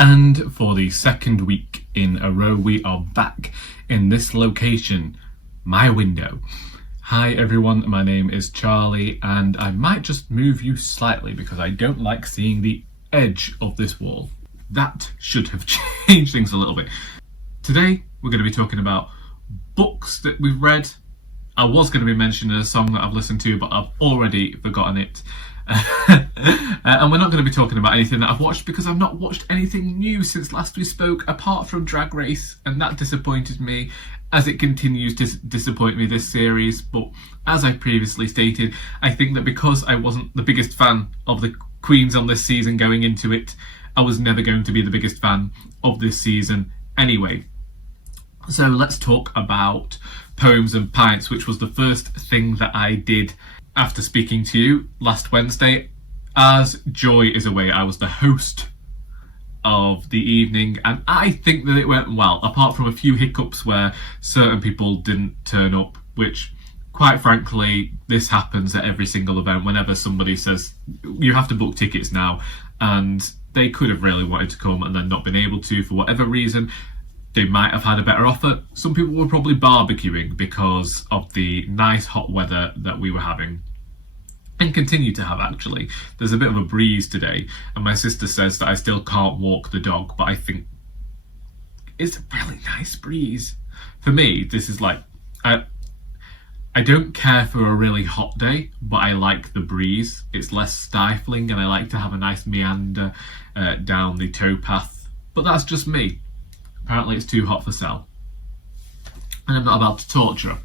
And for the second week in a row, we are back in this location, my window. Hi everyone, my name is Charlie, and I might just move you slightly because I don't like seeing the edge of this wall. That should have changed things a little bit. Today, we're going to be talking about books that we've read. I was going to be mentioning a song that I've listened to, but I've already forgotten it. And we're not going to be talking about anything that I've watched because I've not watched anything new since last we spoke, apart from Drag Race, and that disappointed me, as it continues to disappoint me this series. But as I previously stated, I think that because I wasn't the biggest fan of the queens on this season going into it, I was never going to be the biggest fan of this season anyway. So let's talk about Poems and Pints, which was the first thing that I did after speaking to you last Wednesday. As Joy is away, I was the host of the evening, and I think that it went well, apart from a few hiccups where certain people didn't turn up, which, quite frankly, this happens at every single event. Whenever somebody says, you have to book tickets now, and they could have really wanted to come and then not been able to for whatever reason. They might have had a better offer. Some people were probably barbecuing because of the nice hot weather that we were having. And continue to have, actually. There's a bit of a breeze today, and my sister says that I still can't walk the dog, but I think it's a really nice breeze. For me, this is like, I don't care for a really hot day, but I like the breeze. It's less stifling, and I like to have a nice meander down the towpath. But that's just me. Apparently it's too hot for Sal, and I'm not about to torture her.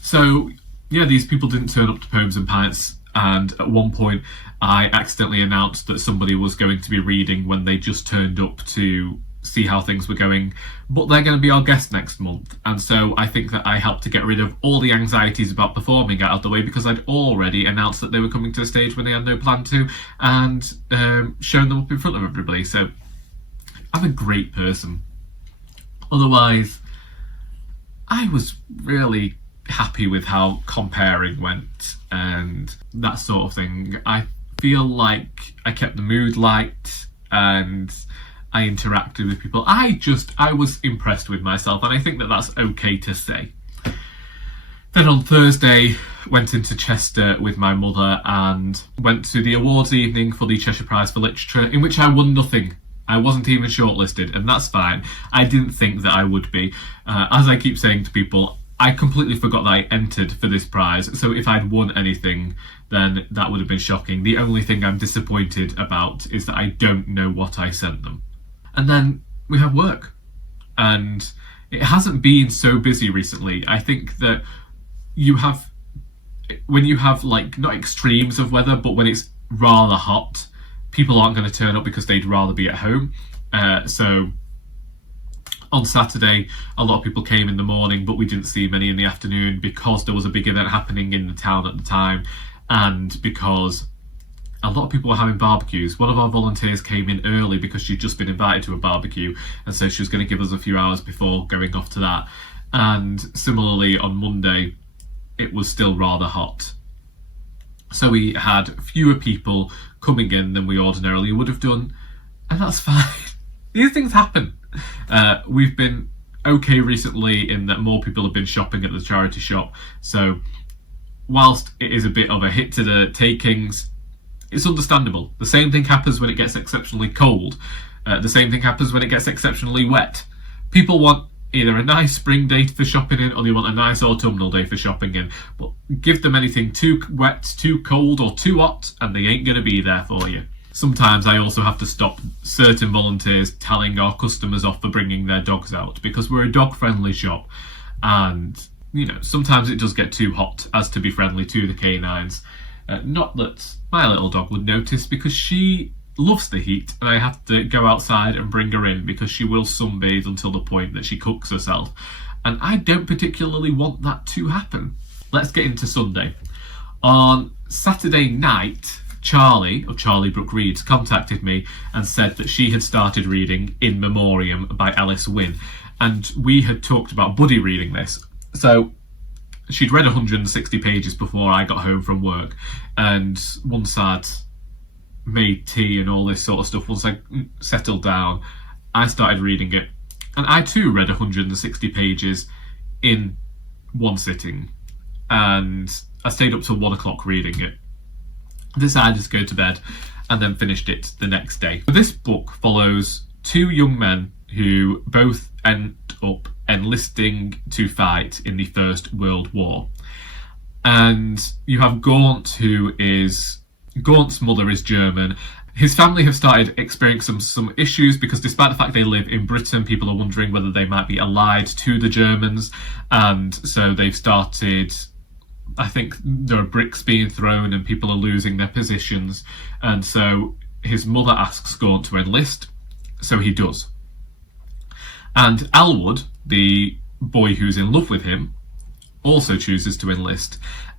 So yeah, these people didn't turn up to Poems and Pints, and at one point I accidentally announced that somebody was going to be reading when they just turned up to see how things were going, but they're going to be our guest next month. And so I think that I helped to get rid of all the anxieties about performing out of the way, because I'd already announced that they were coming to the stage when they had no plan to, and shown them up in front of everybody. So I'm a great person. Otherwise, I was really happy with how comparing went and that sort of thing. I feel like I kept the mood light and I interacted with people. I was impressed with myself, and I think that that's okay to say. Then on Thursday, went into Chester with my mother and went to the awards evening for the Cheshire Prize for Literature, in which I won nothing. I wasn't even shortlisted, and that's fine. I didn't think that I would be. As I keep saying to people, I completely forgot that I entered for this prize, so if I'd won anything, then that would have been shocking. The only thing I'm disappointed about is that I don't know what I sent them. And then we have work, and it hasn't been so busy recently. I think that when you have like, not extremes of weather, but when it's rather hot, people aren't going to turn up because they'd rather be at home. So on Saturday, a lot of people came in the morning, but we didn't see many in the afternoon because there was a big event happening in the town at the time, and because a lot of people were having barbecues. One of our volunteers came in early because she'd just been invited to a barbecue, and so she was going to give us a few hours before going off to that. And similarly, on Monday, it was still rather hot. So we had fewer people coming in than we ordinarily would have done, and that's fine. These things happen. We've been okay recently in that more people have been shopping at the charity shop, so whilst it is a bit of a hit to the takings, it's understandable. The same thing happens when it gets exceptionally cold. The same thing happens when it gets exceptionally wet. People want either a nice spring day for shopping in, or they want a nice autumnal day for shopping in. But give them anything too wet, too cold, or too hot, and they ain't going to be there for you. Sometimes I also have to stop certain volunteers telling our customers off for bringing their dogs out, because we're a dog-friendly shop, and sometimes it does get too hot as to be friendly to the canines. Not that my little dog would notice, because she loves the heat, and I have to go outside and bring her in because she will sunbathe until the point that she cooks herself, and I don't particularly want that to happen. Let's get into Sunday. On Saturday night, Charlie Brooke Reeves contacted me and said that she had started reading In Memoriam by Winn, and we had talked about buddy reading this. So she'd read 160 pages before I got home from work, and once I'd made tea and all this sort of stuff, once I settled down, I started reading it, and I too read 160 pages in one sitting, and I stayed up till 1 o'clock reading it. Decided to go to bed, and then finished it the next day. This book follows two young men who both end up enlisting to fight in the First World War. And you have Gaunt, Gaunt's mother is German. His family have started experiencing some issues because despite the fact they live in Britain, people are wondering whether they might be allied to the Germans. And so they've started, I think there are bricks being thrown and people are losing their positions. And so his mother asks Gaunt to enlist, so he does. And Elwood, the boy who's in love with him, also chooses to enlist.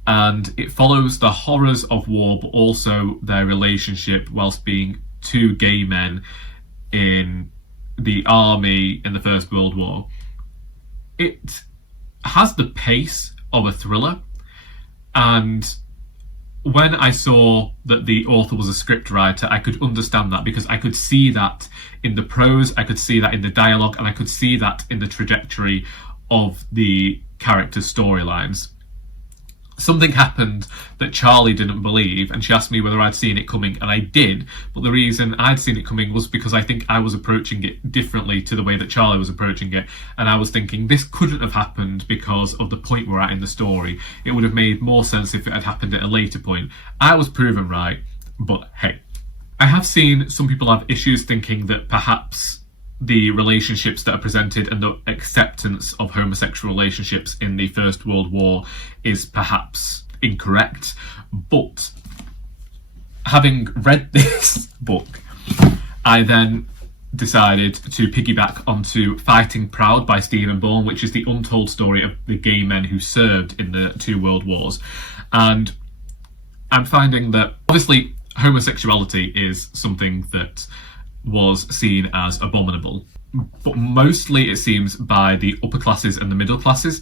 And it follows the horrors of war, but also their relationship whilst being two gay men in the army in the First World War. It has the pace of a thriller, and when I saw that the author was a script writer, I could understand that because I could see that in the prose, I could see that in the dialogue, and I could see that in the trajectory of the characters' storylines. Something happened that Charlie didn't believe, and she asked me whether I'd seen it coming, and I did. But the reason I'd seen it coming was because I think I was approaching it differently to the way that Charlie was approaching it. And I was thinking this couldn't have happened because of the point we're at in the story. It would have made more sense if it had happened at a later point. I was proven right, but hey. I have seen some people have issues thinking that perhaps the relationships that are presented and the acceptance of homosexual relationships in the First World War is perhaps incorrect. But having read this book, I then decided to piggyback onto Fighting Proud by Stephen Bourne, which is the untold story of the gay men who served in the two world wars. And I'm finding that obviously homosexuality is something that was seen as abominable, but mostly it seems by the upper classes and the middle classes.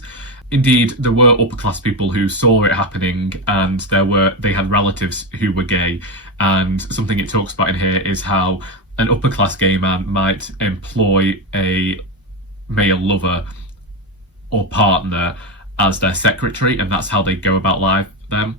Indeed, there were upper class people who saw it happening, and they had relatives who were gay. And something it talks about in here is how an upper class gay man might employ a male lover or partner as their secretary, and that's how they go about life then.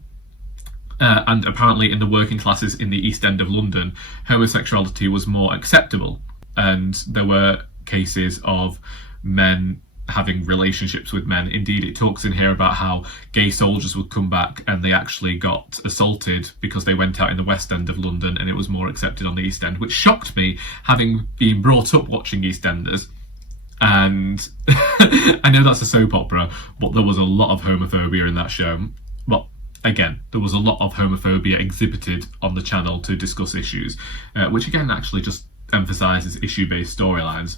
And apparently in the working classes in the East End of London, homosexuality was more acceptable. And there were cases of men having relationships with men. Indeed, it talks in here about how gay soldiers would come back and they actually got assaulted because they went out in the West End of London and it was more accepted on the East End, which shocked me, having been brought up watching EastEnders. And I know that's a soap opera, but there was a lot of homophobia in that show. Well, again, there was a lot of homophobia exhibited on the channel to discuss issues, which again actually just emphasises issue-based storylines.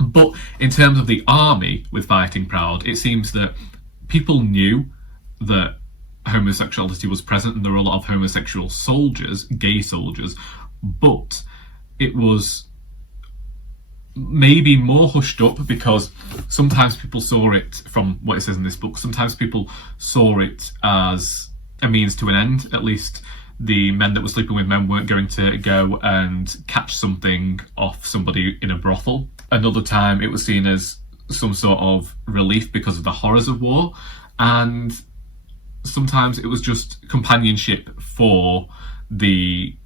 But in terms of the army with Fighting Proud, it seems that people knew that homosexuality was present and there were a lot of homosexual soldiers, gay soldiers, but it was maybe more hushed up because sometimes people saw it, from what it says in this book, sometimes people saw it as a means to an end. At least the men that were sleeping with men weren't going to go and catch something off somebody in a brothel. Another time it was seen as some sort of relief because of the horrors of war, and sometimes it was just companionship for the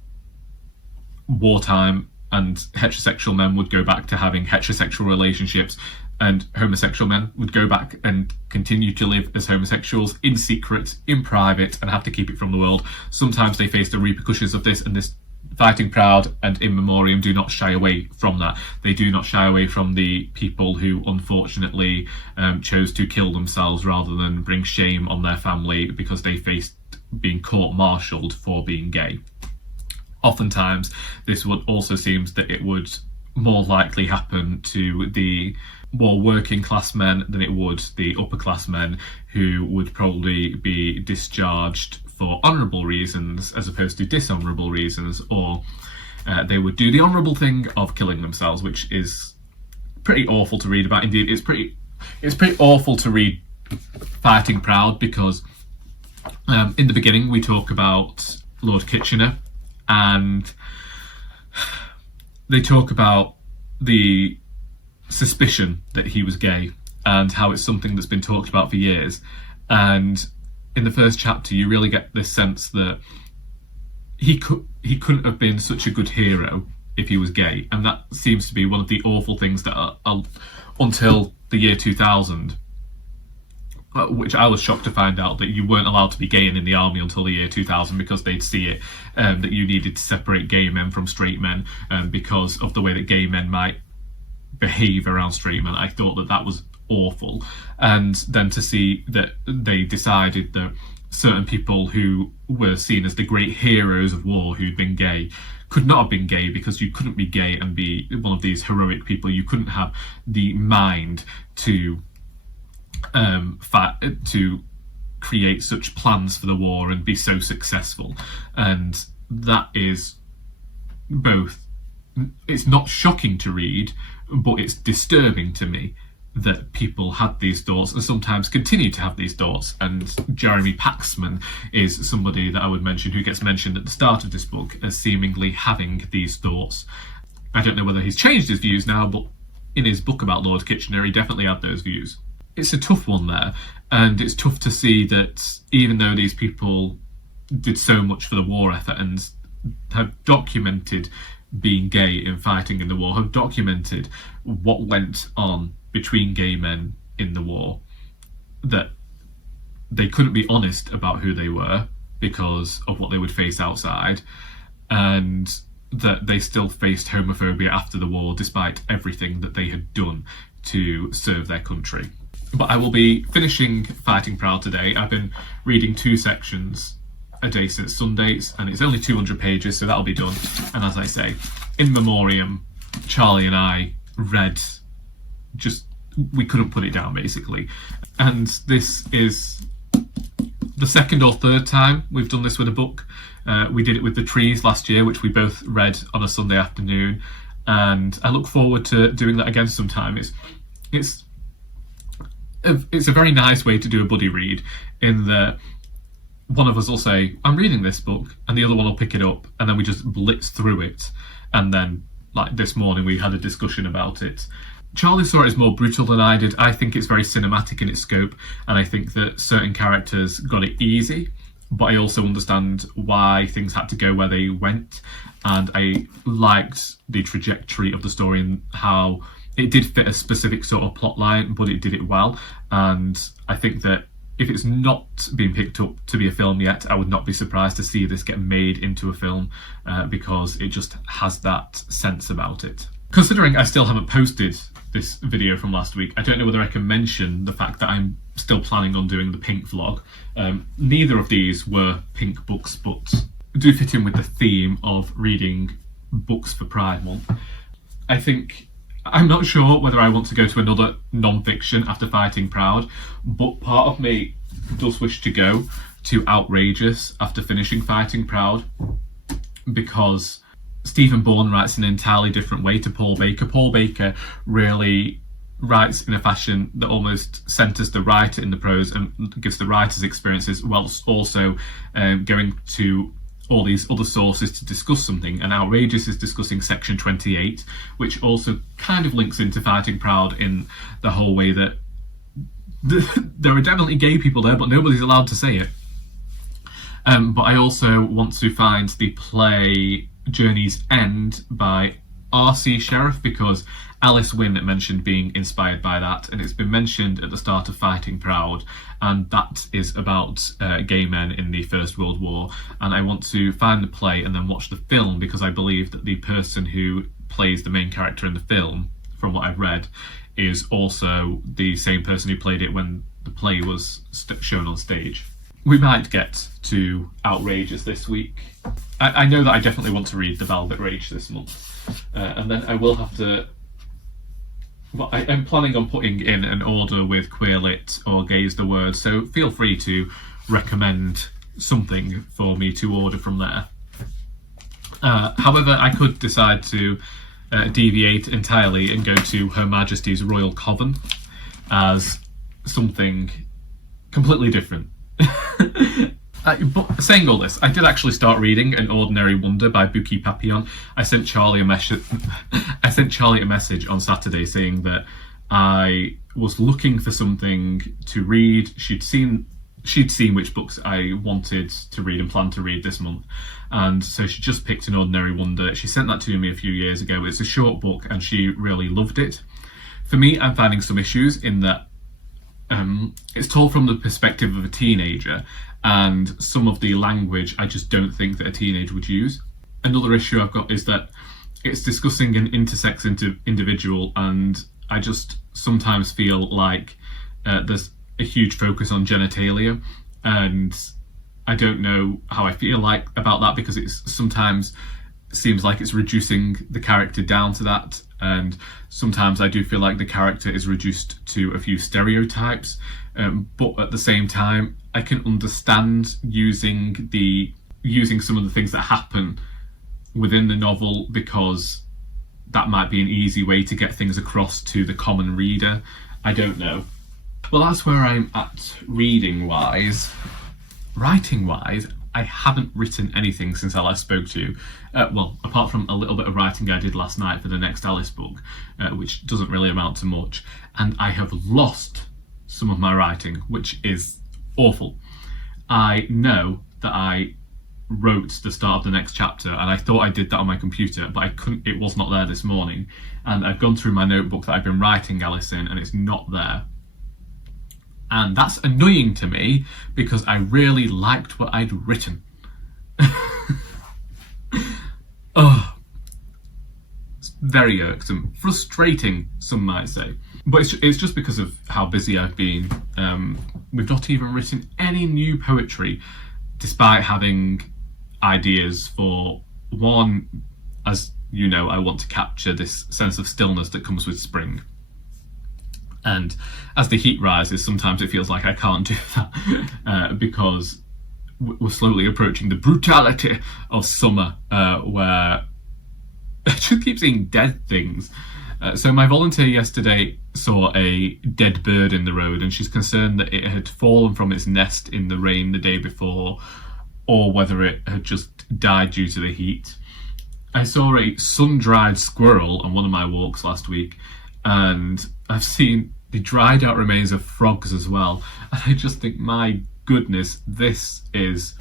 wartime, and heterosexual men would go back to having heterosexual relationships, and homosexual men would go back and continue to live as homosexuals in secret, in private, and have to keep it from the world. Sometimes they face the repercussions of this, and this Fighting Proud and In Memoriam do not shy away from that. They do not shy away from the people who unfortunately chose to kill themselves rather than bring shame on their family because they faced being court-martialed for being gay. Oftentimes, this would also seems that it would more likely happen to the more working class men than it would the upper class men, who would probably be discharged for honourable reasons as opposed to dishonourable reasons, or they would do the honourable thing of killing themselves, which is pretty awful to read about. Indeed, it's pretty awful to read Fighting Proud because in the beginning we talk about Lord Kitchener, and they talk about the suspicion that he was gay and how it's something that's been talked about for years. And in the first chapter, you really get this sense that he couldn't have been such a good hero if he was gay, and that seems to be one of the awful things that are until the year 2000, which I was shocked to find out that you weren't allowed to be gay in the army until the year 2000 because they'd see it that you needed to separate gay men from straight men because of the way that gay men might behave around straight men. I thought that was awful. And then to see that they decided that certain people who were seen as the great heroes of war who'd been gay could not have been gay, because you couldn't be gay and be one of these heroic people. You couldn't have the mind to to create such plans for the war and be so successful. And that is both, it's not shocking to read, but it's disturbing to me that people had these thoughts and sometimes continue to have these thoughts. And Jeremy Paxman is somebody that I would mention, who gets mentioned at the start of this book as seemingly having these thoughts. I don't know whether he's changed his views now, but in his book about Lord Kitchener, he definitely had those views. It's a tough one there, and it's tough to see that even though these people did so much for the war effort and have documented being gay in fighting in the war, have documented what went on between gay men in the war, that they couldn't be honest about who they were because of what they would face outside, and that they still faced homophobia after the war despite everything that they had done to serve their country. But I will be finishing Fighting Proud today. I've been reading 2 sections a day since Sundays, and it's only 200 pages, so that'll be done. And as I say, in Memoriam, Charlie and I read, we couldn't put it down basically. And this is the second or third time we've done this with a book. We did it with The Trees last year, which we both read on a Sunday afternoon, and I look forward to doing that again sometime. It's a very nice way to do a buddy read, in that one of us will say, I'm reading this book, and the other one will pick it up, and then we just blitz through it. And then, like this morning, we had a discussion about it. Charlie saw it as more brutal than I did. I think it's very cinematic in its scope, and I think that certain characters got it easy, but I also understand why things had to go where they went, and I liked the trajectory of the story and how it did fit a specific sort of plot line, but it did it well. And I think that if it's not been picked up to be a film yet, I would not be surprised to see this get made into a film because it just has that sense about it. Considering I still haven't posted this video from last week, I don't know whether I can mention the fact that I'm still planning on doing the Pink vlog. Neither of these were Pink books, but do fit in with the theme of reading books for Pride Month. I'm not sure whether I want to go to another non-fiction after Fighting Proud, but part of me does wish to go to Outrageous after finishing Fighting Proud, because Stephen Bourne writes in an entirely different way to Paul Baker. Paul Baker really writes in a fashion that almost centres the writer in the prose and gives the writer's experiences, whilst also going to all these other sources to discuss something. And Outrageous is discussing Section 28, which also kind of links into Fighting Proud in the whole way that there are definitely gay people there, but nobody's allowed to say it. But I also want to find the play Journey's End by R.C. Sheriff, because Alice Winn mentioned being inspired by that, and it's been mentioned at the start of Fighting Proud, and that is about gay men in the First World War. And I want to find the play and then watch the film, because I believe that the person who plays the main character in the film, from what I've read, is also the same person who played it when the play was shown on stage. We might get to Outrageous this week. I know that I definitely want to read The Velvet Rage this month, and then I will have to. Well, I'm planning on putting in an order with Queerlit or Gaze the Word, so feel free to recommend something for me to order from there. However, I could decide to deviate entirely and go to Her Majesty's Royal Coven as something completely different. But saying all this, I did actually start reading An Ordinary Wonder by Buki Papillon. I sent Charlie a message on Saturday saying that I was looking for something to read. She'd seen which books I wanted to read and planned to read this month, and so she just picked An Ordinary Wonder. She sent that to me a few years ago. It's a short book and she really loved it. For me, I'm finding some issues in that it's told from the perspective of a teenager, and some of the language I just don't think that a teenager would use. Another issue I've got is that it's discussing an intersex individual, and I just sometimes feel like there's a huge focus on genitalia, and I don't know how I feel like about that, because it sometimes seems like it's reducing the character down to that, and sometimes I do feel like the character is reduced to a few stereotypes, but at the same time I can understand using some of the things that happen within the novel, because that might be an easy way to get things across to the common reader. I don't know. Well, that's where I'm at reading wise. Writing wise, I haven't written anything since I last spoke to you. Well, apart from a little bit of writing I did last night for the next Alice book, which doesn't really amount to much. And I have lost some of my writing, which is awful. I know that I wrote the start of the next chapter, and I thought I did that on my computer, but I couldn't. It was not there this morning. And I've gone through my notebook that I've been writing Alice in, and it's not there. And that's annoying to me, because I really liked what I'd written. Oh, it's very irksome, frustrating, some might say. But it's just because of how busy I've been. We've not even written any new poetry, despite having ideas for one. As you know, I want to capture this sense of stillness that comes with spring. And as the heat rises, sometimes it feels like I can't do that because we're slowly approaching the brutality of summer, where I just keep seeing dead things. So my volunteer yesterday saw a dead bird in the road, and she's concerned that it had fallen from its nest in the rain the day before, or whether it had just died due to the heat. I saw a sun-dried squirrel on one of my walks last week, and I've seen the dried out remains of frogs as well. And I just think, my goodness, this is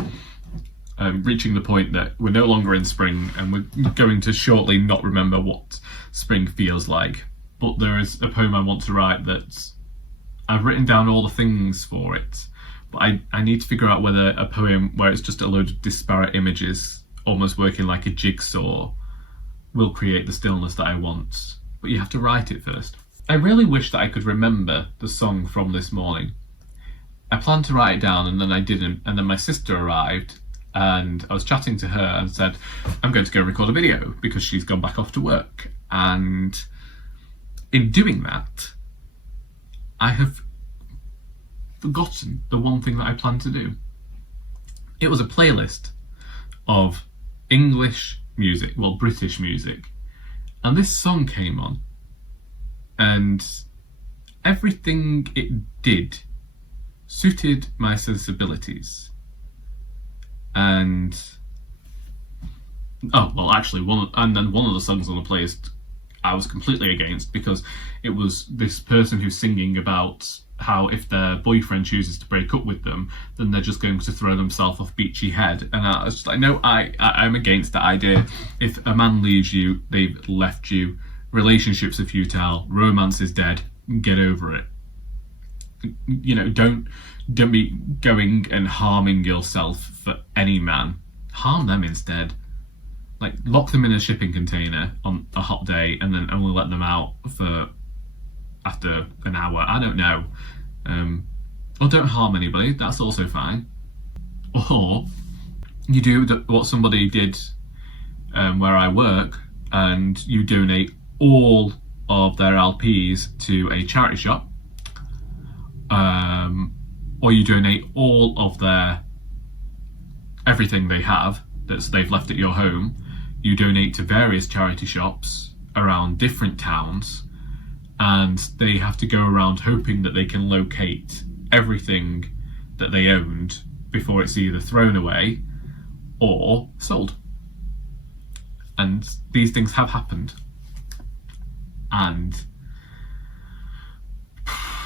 reaching the point that we're no longer in spring, and we're going to shortly not remember what spring feels like. But there is a poem I want to write that I've written down all the things for it, but I need to figure out whether a poem where it's just a load of disparate images almost working like a jigsaw will create the stillness that I want. But you have to write it first. I really wish that I could remember the song from this morning. I planned to write it down, and then I didn't, and then my sister arrived, and I was chatting to her and said, I'm going to go record a video because she's gone back off to work. And in doing that, I have forgotten the one thing that I planned to do. It was a playlist of English music, well, British music, and this song came on, and everything it did suited my sensibilities. And one of the songs on the playlist I was completely against, because it was this person who's singing about how if their boyfriend chooses to break up with them, then they're just going to throw themselves off Beachy Head. And I was just like, no, I'm against that idea. If a man leaves you, they've left you. Relationships are futile. Romance is dead. Get over it. You know, don't be going and harming yourself for any man. Harm them instead. Like, lock them in a shipping container on a hot day and then only let them out for after an hour. I don't know. Or don't harm anybody. That's also fine. Or you do what somebody did where I work, and you donate all of their LPs to a charity shop. Or you donate all of their everything they have they've left at your home. You donate to various charity shops around different towns, and they have to go around hoping that they can locate everything that they owned before it's either thrown away or sold. And these things have happened. And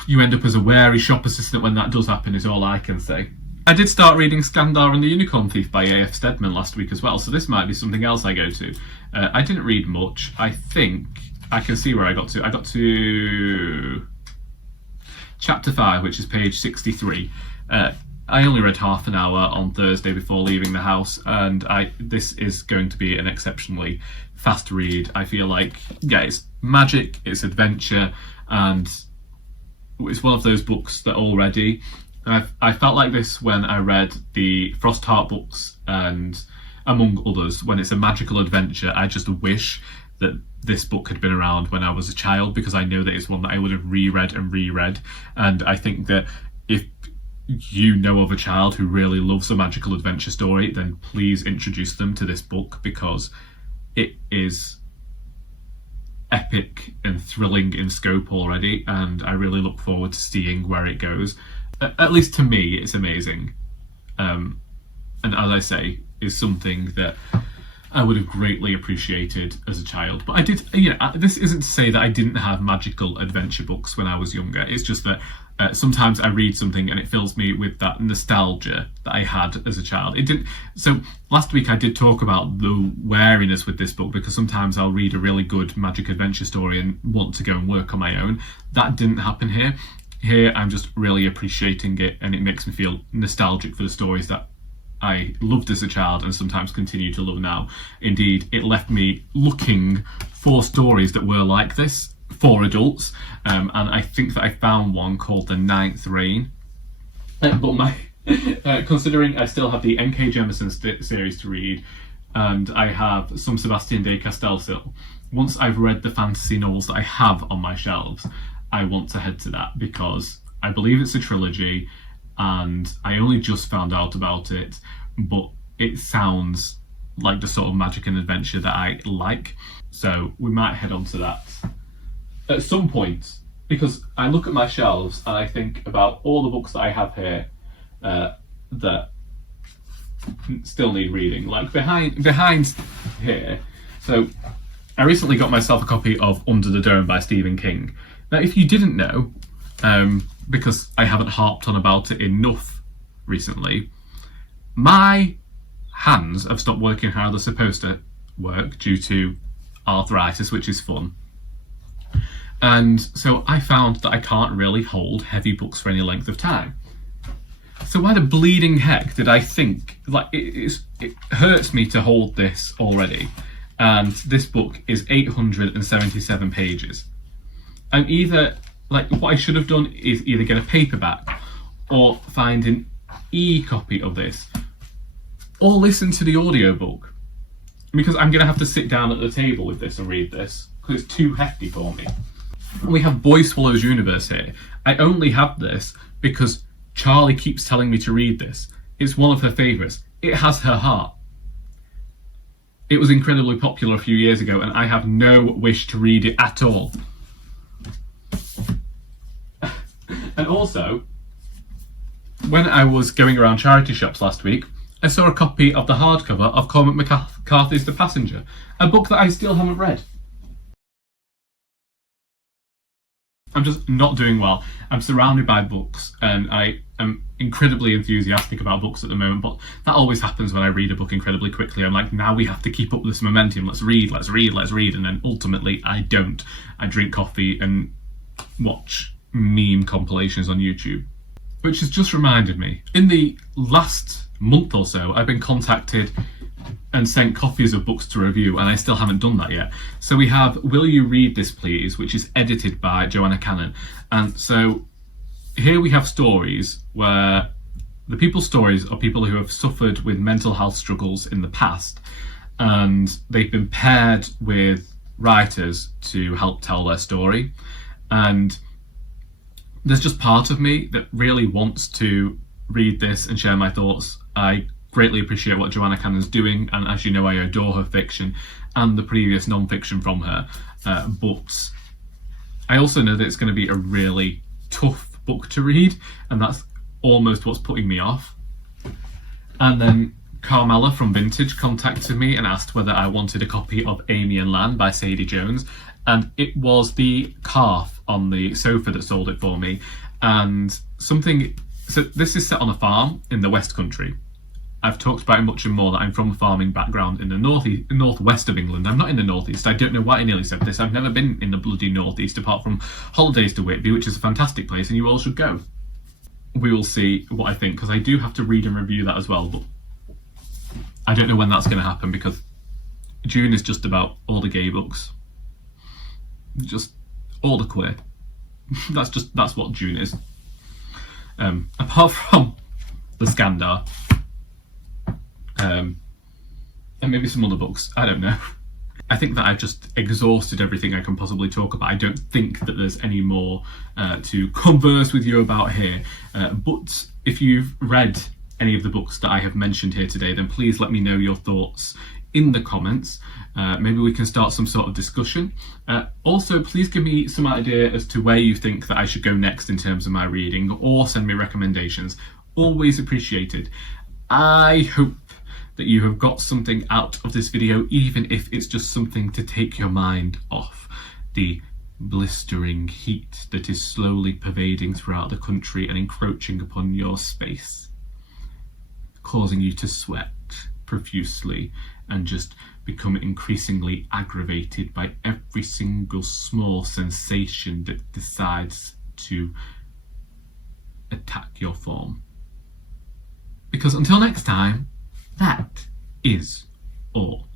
you end up as a wary shop assistant when that does happen, is all I can say. I did start reading Skandar and the Unicorn Thief by A.F. Steadman last week as well, so this might be something else I go to. I didn't read much. I think I can see where I got to. I got to chapter 5, which is page 63. I only read half an hour on Thursday before leaving the house, and this is going to be an exceptionally fast read. I feel like, yeah, it's magic, it's adventure, and it's one of those books that already... I felt like this when I read the Frostheart books, and among others, when it's a magical adventure, I just wish that this book had been around when I was a child, because I know that it's one that I would have reread and reread. And I think that if you know of a child who really loves a magical adventure story, then please introduce them to this book, because it is epic and thrilling in scope already, and I really look forward to seeing where it goes. At least to me, it's amazing. And as I say, is something that I would have greatly appreciated as a child. But I did, this isn't to say that I didn't have magical adventure books when I was younger. It's just that sometimes I read something and it fills me with that nostalgia that I had as a child. It didn't. So last week I did talk about the wariness with this book, because sometimes I'll read a really good magic adventure story and want to go and work on my own. That didn't happen here. Here I'm just really appreciating it, and it makes me feel nostalgic for the stories that I loved as a child and sometimes continue to love now. Indeed, it left me looking for stories that were like this for adults, and I think that I found one called The Ninth Reign. But considering I still have the N.K. Jemisin series to read, and I have some Sebastian de Castelcil, once I've read the fantasy novels that I have on my shelves, I want to head to that, because I believe it's a trilogy, and I only just found out about it, but it sounds like the sort of magic and adventure that I like. So we might head on to that at some point, because I look at my shelves and I think about all the books that I have here that still need reading. Like behind here. So I recently got myself a copy of Under the Dome by Stephen King. Now, if you didn't know, because I haven't harped on about it enough recently, my hands have stopped working how they're supposed to work due to arthritis, which is fun. And so I found that I can't really hold heavy books for any length of time. So why the bleeding heck did I think, like, it hurts me to hold this already, and this book is 877 pages. I'm either, like, what I should have done is either get a paperback or find an e-copy of this, or listen to the audiobook, because I'm going to have to sit down at the table with this and read this, because it's too hefty for me. We have Boy Swallow's Universe here. I only have this because Charlie keeps telling me to read this. It's one of her favourites. It has her heart. It was incredibly popular a few years ago, and I have no wish to read it at all. And also, when I was going around charity shops last week, I saw a copy of the hardcover of Cormac McCarthy's The Passenger, a book that I still haven't read. I'm just not doing well. I'm surrounded by books, and I am incredibly enthusiastic about books at the moment, but that always happens when I read a book incredibly quickly. I'm like, now we have to keep up this momentum. Let's read, and then ultimately I don't. I drink coffee and watch meme compilations on YouTube. Which has just reminded me, in the last month or so, I've been contacted and sent copies of books to review, and I still haven't done that yet. So we have Will You Read This Please, which is edited by Joanna Cannon. And so here we have stories where the people's stories are people who have suffered with mental health struggles in the past, and they've been paired with writers to help tell their story. And there's just part of me that really wants to read this and share my thoughts. I greatly appreciate what Joanna Cannon's doing, and as you know, I adore her fiction and the previous non-fiction from her, but I also know that it's going to be a really tough book to read, and that's almost what's putting me off. And then Carmela from Vintage contacted me and asked whether I wanted a copy of Amy and Lan by Sadie Jones, and it was the calf on the sofa that sold it for me. And so this is set on a farm in the West Country. I've talked about it much and more that I'm from a farming background in the northwest of England. I'm not in the northeast. I don't know why I nearly said this. I've never been in the bloody northeast apart from holidays to Whitby, which is a fantastic place, and you all should go. We will see what I think, because I do have to read and review that as well, but I don't know when that's going to happen, because June is just about all the gay books. Just all the queer. That's what June is. Apart from the Skandar. And maybe some other books, I don't know. I think that I've just exhausted everything I can possibly talk about. I don't think that there's any more to converse with you about here. But if you've read any of the books that I have mentioned here today, then please let me know your thoughts in the comments. Maybe we can start some sort of discussion. Also, please give me some idea as to where you think that I should go next in terms of my reading, or send me recommendations. Always appreciated. I hope that you have got something out of this video, even if it's just something to take your mind off the blistering heat that is slowly pervading throughout the country and encroaching upon your space, causing you to sweat profusely and just become increasingly aggravated by every single small sensation that decides to attack your form. Because until next time, that is all.